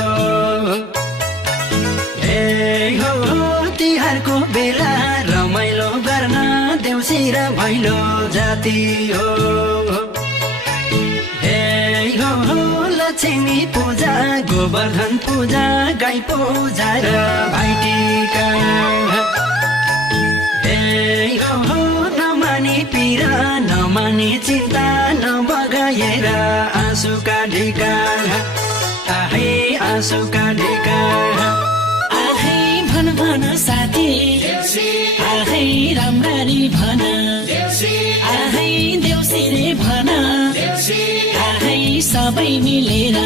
हो हे हो तिहारको बेला रमाइलो गर्न देउसी र भैलो जाति हो हे हो लक्ष्मी पूजा गोवर्धन पूजा गाई पूजा र भाइटिका हे हो नमानी पीरा नमानी चिन्ता नबगाएर आँसुका ढिका आहै आँसुका ढिका आहै भन भन साथी आहै राम्ररी भन आहै देउसी रे भन आहै सबै मिलेर